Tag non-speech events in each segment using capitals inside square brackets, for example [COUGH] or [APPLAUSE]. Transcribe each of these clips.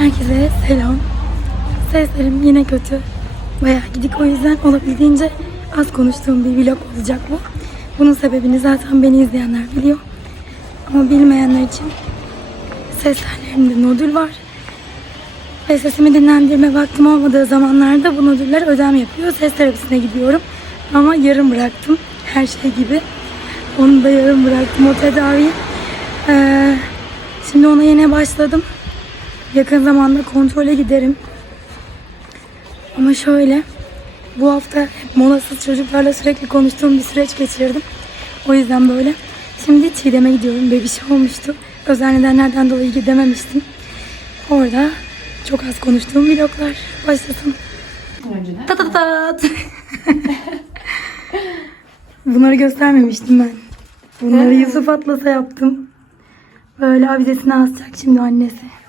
Herkese selam. Seslerim yine kötü. Bayağı gidik o yüzden olabildiğince az konuştuğum bir vlog olacak bu. Bunun sebebini zaten beni izleyenler biliyor. Ama bilmeyenler için ses tellerimde nodül var. Ve sesimi dinlendirme vaktim olmadığı zamanlarda bu nodüller ödem yapıyor. Ses terapisine gidiyorum. Ama yarım bıraktım. Her şey gibi. Onu da yarım bıraktım o tedaviyi. Ee, şimdi ona yine başladım. Yakın zamanda kontrole giderim. Ama şöyle bu hafta hep molasız çocuklarla sürekli konuştuğum bir süreç geçirdim. O yüzden böyle. Şimdi Çiğdem'e gidiyorum. Bebiş olmuştu. Özel nedenlerden dolayı gidememiştim. Orada çok az konuştuğum vloglar başlasın. Ta ta tat. [LAUGHS] Bunları göstermemiştim ben. Bunları Yusuf Atlas'a yaptım. Böyle avizesine asacak şimdi annesi.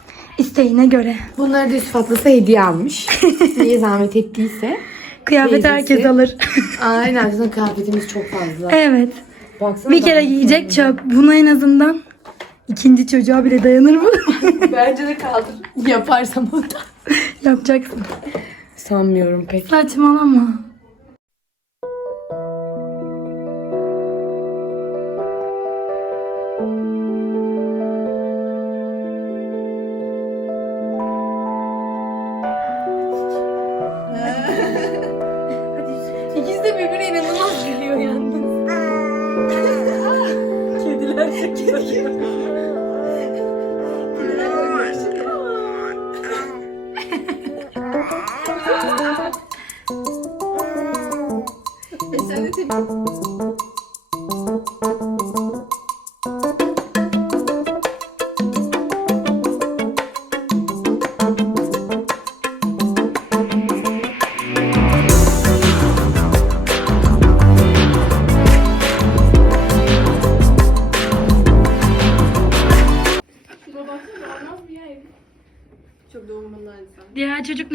İsteğine göre. Bunları da Yusuf hediye almış. [LAUGHS] Niye zahmet ettiyse. Kıyafet herkes alır. [LAUGHS] Aynen bizim kıyafetimiz çok fazla. evet. Baksana Bir kere giyecek çöp. Buna en azından ikinci çocuğa bile dayanır mı? [LAUGHS] Bence de kaldır. Yaparsam o da. Yapacaksın. Sanmıyorum pek. Saçmalama.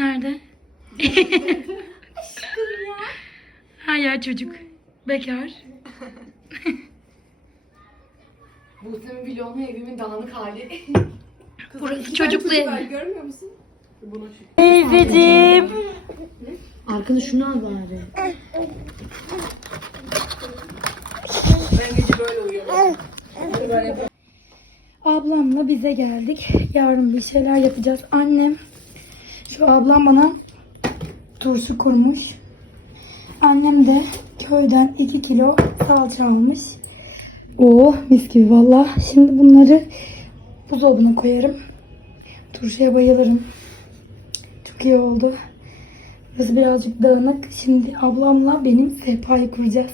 Diğer çocuk nerede? Hayır çocuk. Bekar. [LAUGHS] Bu senin vlogun evimin dağınık hali. Burası çocuklu ev. Görmüyor musun? Teyzeciğim. Arkada şunu al bari. Ablamla bize geldik. Yarın bir şeyler yapacağız. Annem, şu ablam bana turşu kurmuş. Annem de köyden 2 kilo salça almış. Oo mis gibi valla. Şimdi bunları buzdolabına koyarım. Turşuya bayılırım. Çok iyi oldu. Burası birazcık dağınık. Şimdi ablamla benim sehpayı kuracağız.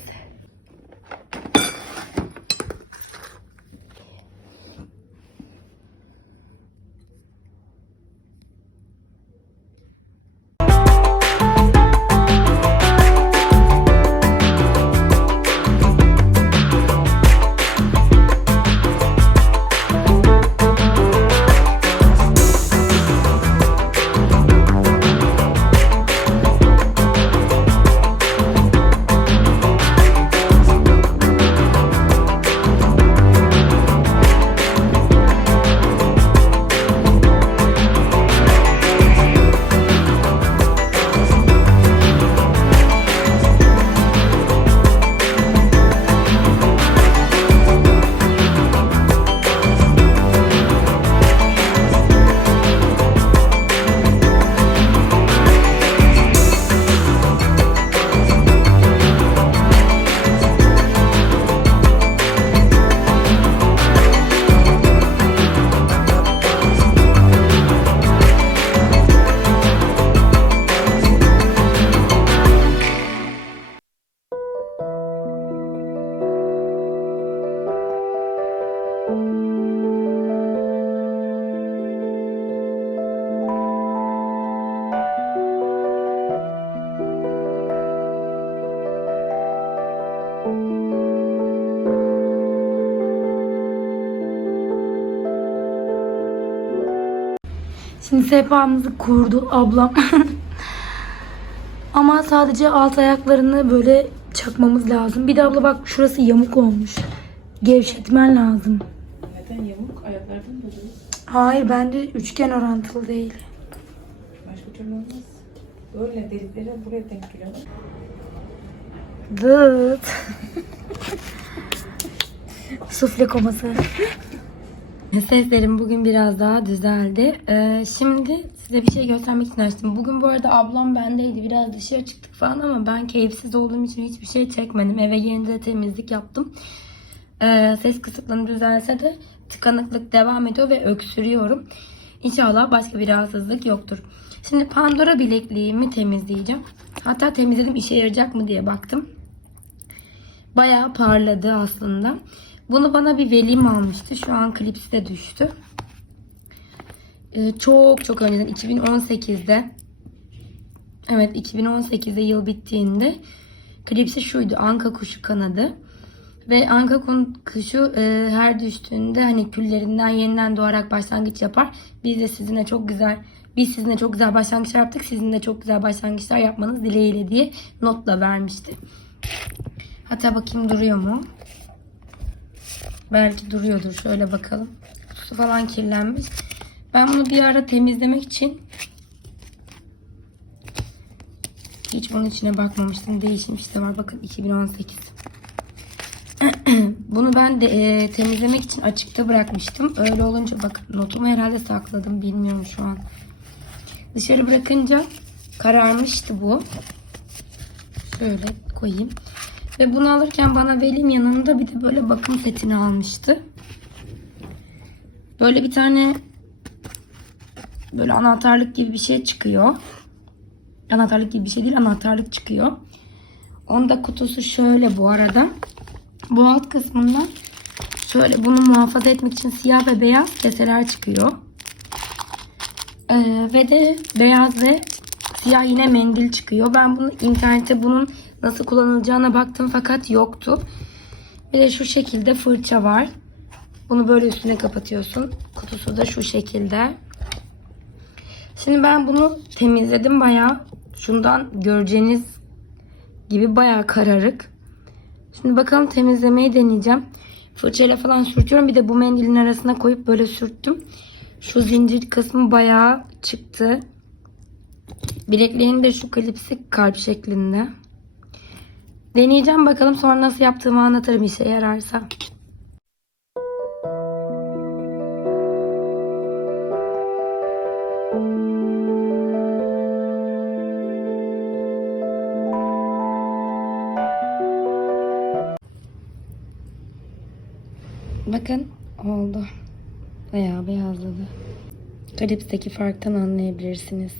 Şimdi sehpamızı kurdu ablam. [LAUGHS] Ama sadece alt ayaklarını böyle çakmamız lazım. Bir de abla bak şurası yamuk olmuş. Gevşetmen lazım. Neden yamuk ayaklardan dolayı? Hayır bende üçgen orantılı değil. Başka türlü olmaz. Böyle delikleri buraya denk geliyor. Dıt. Sufle koması. Seslerim bugün biraz daha düzeldi. Ee, şimdi size bir şey göstermek için açtım. Bugün bu arada ablam bendeydi. Biraz dışarı çıktık falan ama ben keyifsiz olduğum için hiçbir şey çekmedim. Eve gelince temizlik yaptım. Ee, ses kısıklığım düzelse de tıkanıklık devam ediyor ve öksürüyorum. İnşallah başka bir rahatsızlık yoktur. Şimdi Pandora bilekliğimi temizleyeceğim. Hatta temizledim işe yarayacak mı diye baktım. Bayağı parladı aslında. Bunu bana bir velim almıştı. Şu an klipsi de düştü. Ee, çok çok önceden 2018'de Evet 2018'de yıl bittiğinde klipsi şuydu. Anka kuşu kanadı. Ve anka kuşu e, her düştüğünde hani küllerinden yeniden doğarak başlangıç yapar. Biz de sizinle çok güzel biz sizinle çok güzel başlangıçlar yaptık. Sizin de çok güzel başlangıçlar yapmanız dileğiyle diye notla vermişti. Hatta bakayım duruyor mu? Belki duruyordur. Şöyle bakalım. Kutusu falan kirlenmiş. Ben bunu bir ara temizlemek için hiç bunun içine bakmamıştım. Değişmiş de var. Bakın 2018. [CLEARS THROAT] Bunu ben de e, temizlemek için açıkta bırakmıştım. Öyle olunca bakın notumu herhalde sakladım. Bilmiyorum şu an. Dışarı bırakınca kararmıştı bu. Şöyle koyayım. Ve bunu alırken bana velim yanında bir de böyle bakım setini almıştı. Böyle bir tane böyle anahtarlık gibi bir şey çıkıyor. Anahtarlık gibi bir şey değil anahtarlık çıkıyor. Onda kutusu şöyle bu arada. Bu alt kısmından şöyle bunu muhafaza etmek için siyah ve beyaz keseler çıkıyor. Ee, ve de beyaz ve siyah yine mendil çıkıyor. Ben bunu internette bunun nasıl kullanılacağına baktım fakat yoktu. Bir de şu şekilde fırça var. Bunu böyle üstüne kapatıyorsun. Kutusu da şu şekilde. Şimdi ben bunu temizledim bayağı. Şundan göreceğiniz gibi bayağı kararık. Şimdi bakalım temizlemeyi deneyeceğim. Fırçayla falan sürtüyorum. Bir de bu mendilin arasına koyup böyle sürttüm. Şu zincir kısmı bayağı çıktı. Bilekliğin de şu klipsi kalp şeklinde. Deneyeceğim bakalım sonra nasıl yaptığımı anlatırım işe yararsa. Bakın oldu. Bayağı beyazladı. Klipsteki farktan anlayabilirsiniz.